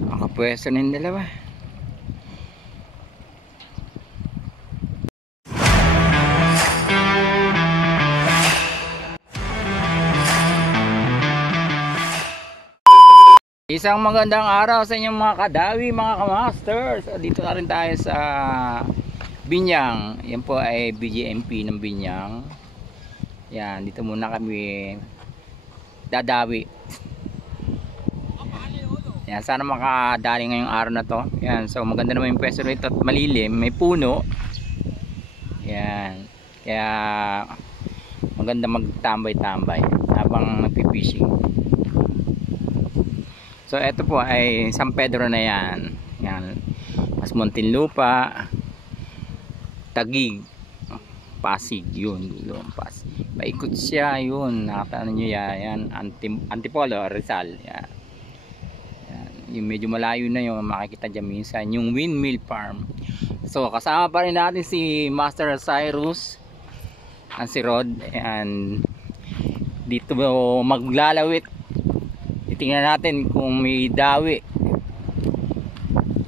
Nakapwesto na yung dalawa. Isang magandang araw sa inyong mga kadawi, mga kamasters. Dito na rin tayo sa Binyang. Yan po ay BGMP ng Binyang. Yan, dito muna kami dadawi. Yan, sana makadali ngayong araw na to. Yan, so maganda naman yung pwesto rito at malilim, may puno. Yan, kaya maganda magtambay-tambay habang nagpipishing. So ito po ay San Pedro na yan. Yan, Mas Muntinlupa, Taguig, Pasig, yun, dulo ang Pasig. Paikot siya, yun, nakatano nyo yan, Antipolo, Rizal, yan. Yan. Yung medyo malayo na yung makikita dyan minsan, yung windmill farm. So kasama pa rin natin si Master Cyrus, and si Rod, and dito maglalawit. Tingnan natin kung may dawi.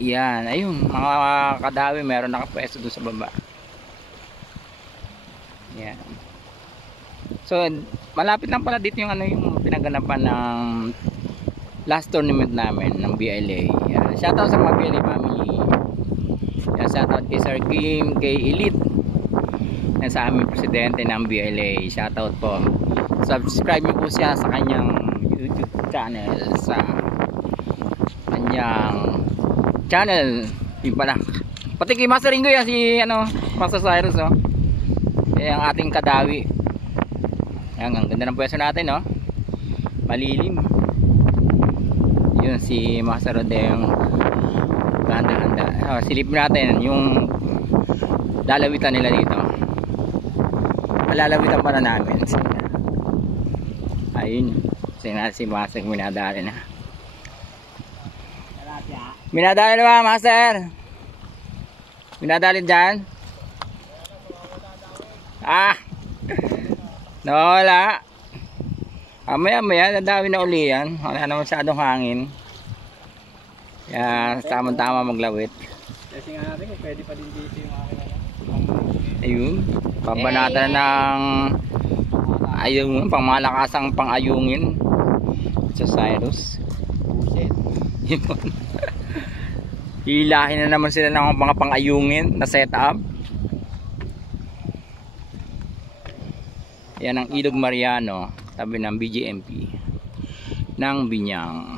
Yan, ayun, mga kadawi meron nakapwesto doon sa baba. Yan. So malapit lang pala dito yung yung pinaganapan ng last tournament namin ng BLA. Yan. Shoutout sa mga BLA family. Yan, shoutout kay Sir Kim, kay Elite. Yan, sa aming presidente ng BLA. Shoutout po. Subscribe niyo po siya sa kanyang YouTube channel, sa kanyang channel. Yun pala, pati kay Master Ringo yan, si Master Cyrus, oh. Yan ang ating kadawi. Yan, ang ganda ng pwesto natin, oh. Malilim. Yun si Master Rodeo, ganda. Silipin natin yung lalawitan nila dito. Malalawitan pa na namin. Ayun, si Master minadali na. Minadali na ba, Master? Minadali dyan? Nawala. Maya nadawi na uli yan. Wala na masyadong hangin. Kaya tamang-tama maglawit. Kasi nga natin kung pwede pa din dito yung aking Ayun, pabanata ng ayun, pangmalakasang pang-ayungin sa Cyrus. buset. Hilahin na naman sila ng mga pang-ayungin na setup. Yan ang Ilog Mariano, tabi ng BGMP ng Binyang.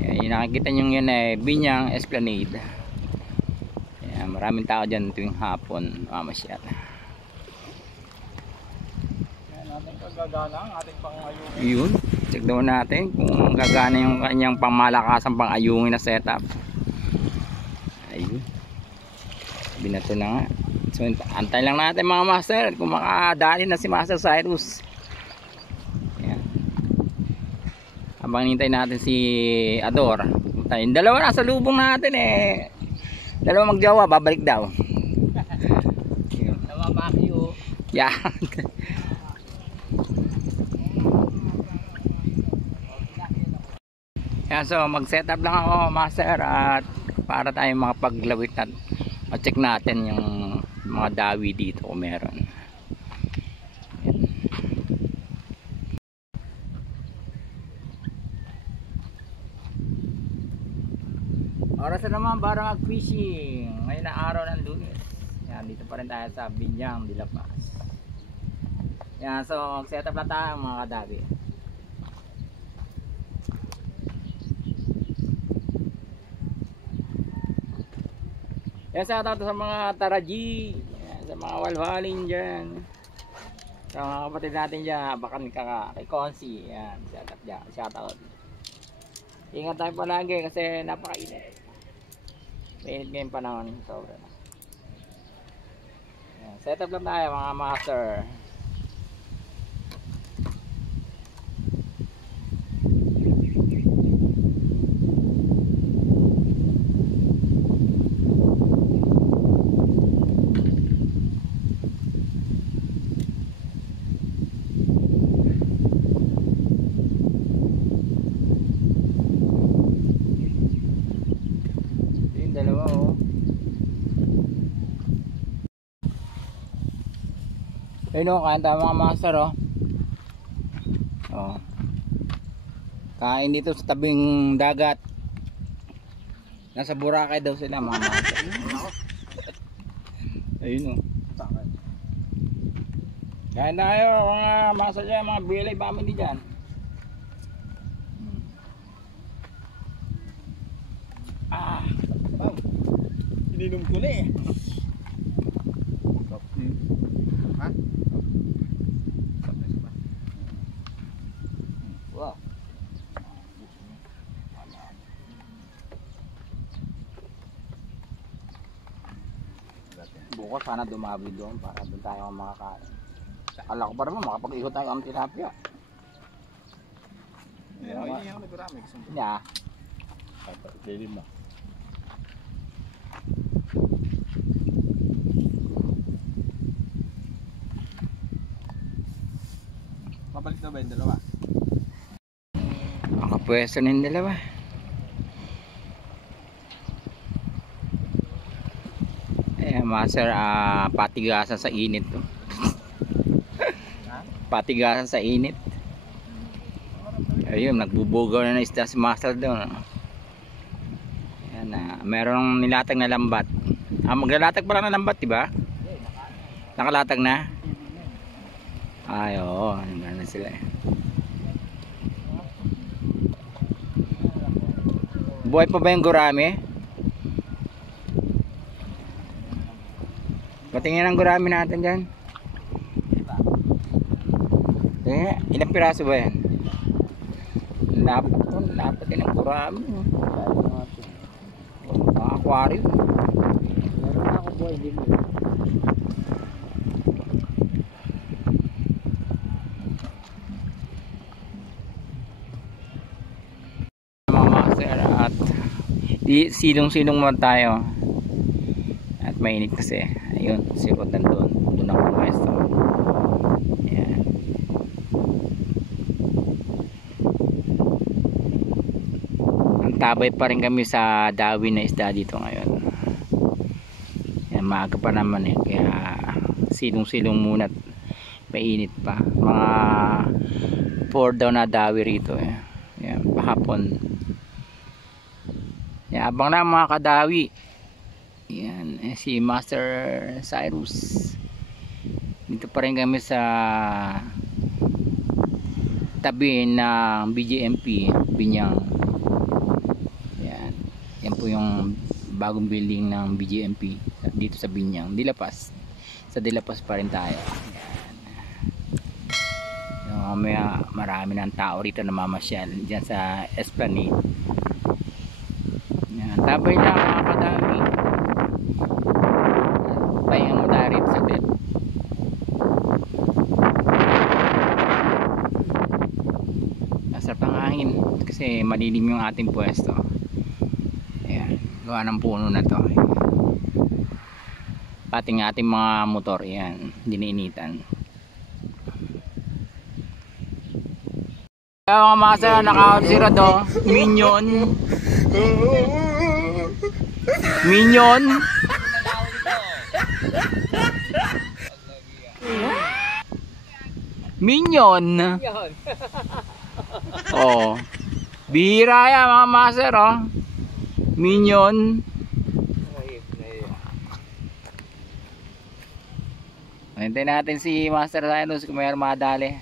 Yan, yung nakikita nyo yun ay Binyang Esplanade. Yan, maraming tao dyan tuwing hapon mamasyal. Gagana ang ating pang-ayungin. Yun, check daw natin kung gagana yung kanyang pangmalakasang pang-ayungin na setup. Ayun, binato na nga. So antay lang natin mga master kung makadali na si Master Cyrus. Ayan. Habang hintay natin si Ador, yung dalawa nasa lubong natin eh. Dalawa magjawa, babalik daw. Namamakyo. Yeah. Yan, so mag setup lang ako master at para tayo makapaglawit at check natin yung mga dawi dito kung meron. Yan. Oras na naman para mag fishing ngayon na araw ng Lunes. Yan, dito pa rin tayo sa Binyang de la Paz. Yan, so mag setup lang tayo mga kadawi. Yan, sa sa mga taraji, sa mga walwaling dyan, sa mga kapatid natin dyan, bakan kay Consi. Yan, shout out. Ingat tayo palagi kasi napakainit. Mainit ngayong panahon, sobra na. Yan, set up lang tayo mga master. Ayun o, kain tayo mga master o. Oh. Kain dito sa tabing dagat. Nasa Boracay daw sila mga master. Ayun o. Kain tayo mga master dyan, mga bilay family dyan. Ininom ko na eh. Ha? Wow. Bukas sana dumabi doon para doon tayo makakain. Akala ko pa naman makapag-ikot tayo ang tilapia. Hindi ako nagurami. Hindi ah. Lilim na. Mabalik na ba yung dalawa? Makapwesto na yung dalawa. Ayan master, patigasan sa init to. Patigasan sa init. Ayun, nagbubugaw na isda si master doon. Ayan na, merong nilatag na lambat. Maglalatag pa lang na lambat, diba? Nakalatag na? Ay, oo, na sila eh. Buhay pa ba yung gurami? Patingin ang gurami natin dyan. Ilang piraso ba yan? Dapat din ang gurami. Aquarium. Meron na ako buhay din. Mga master at silong-silong mo tayo. At mainit kasi. Ayun, sikot nandun. Doon ako pwesto. Ayan. Ang tabay pa rin kami sa dawi na isda dito ngayon. Ayan, maaga pa naman eh. Kaya silong-silong muna at mainit pa. Mga 4 daw na dawi rito eh. Ayan, pahapon. Ayan, abang na mga kadawi. Yan, si Master Cyrus. Dito pa rin kami sa tabi ng BGMP Binyang. Yan. Yan po yung bagong building ng BGMP dito sa Binyang. Dilapas. Sa Dilapas pa rin tayo. Yan. Marami ng tao rito na mamasyal dyan sa Esplanade. Yan. Tabay lang mga kadami. Pahinga mo tayo rito saglit. Masarap ang hangin kasi malilim yung ating pwesto. Ayan, gawa ng puno na to. Pating ating mga motor, yan, diniinitan. Kaya mga masa, naka-0 Minion. Minion. Minion. Oh. Bihira yan mga master oh. Minion. Hintayin natin si Master Cyrus kung mayroong madali.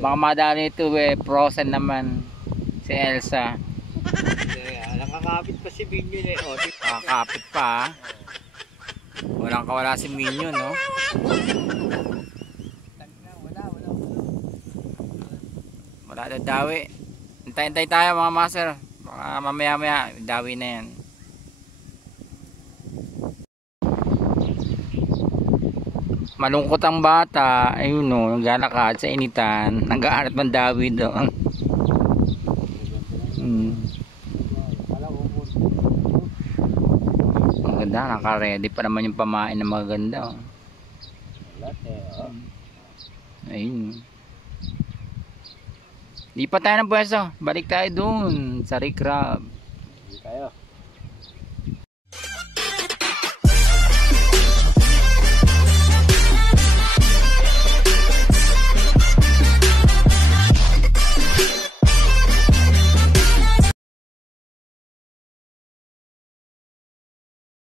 Baka madali ito eh, frozen naman. Si Elsa. Nakakapit pa si Minion eh. Nakakapit pa. Walang kawala si Minion no. Wala na dawi. Hintay tayo mga master. Baka mamaya dawi na yan. Malungkot ang bata. Ayun no, naglalakad sa initan. Nag-aarat man dawi doon. Ang ganda, naka-ready pa naman yung pamain na maganda. Ayun. Lipat tayo ng pwesto. Balik tayo doon sa Rick Crab. Tayo.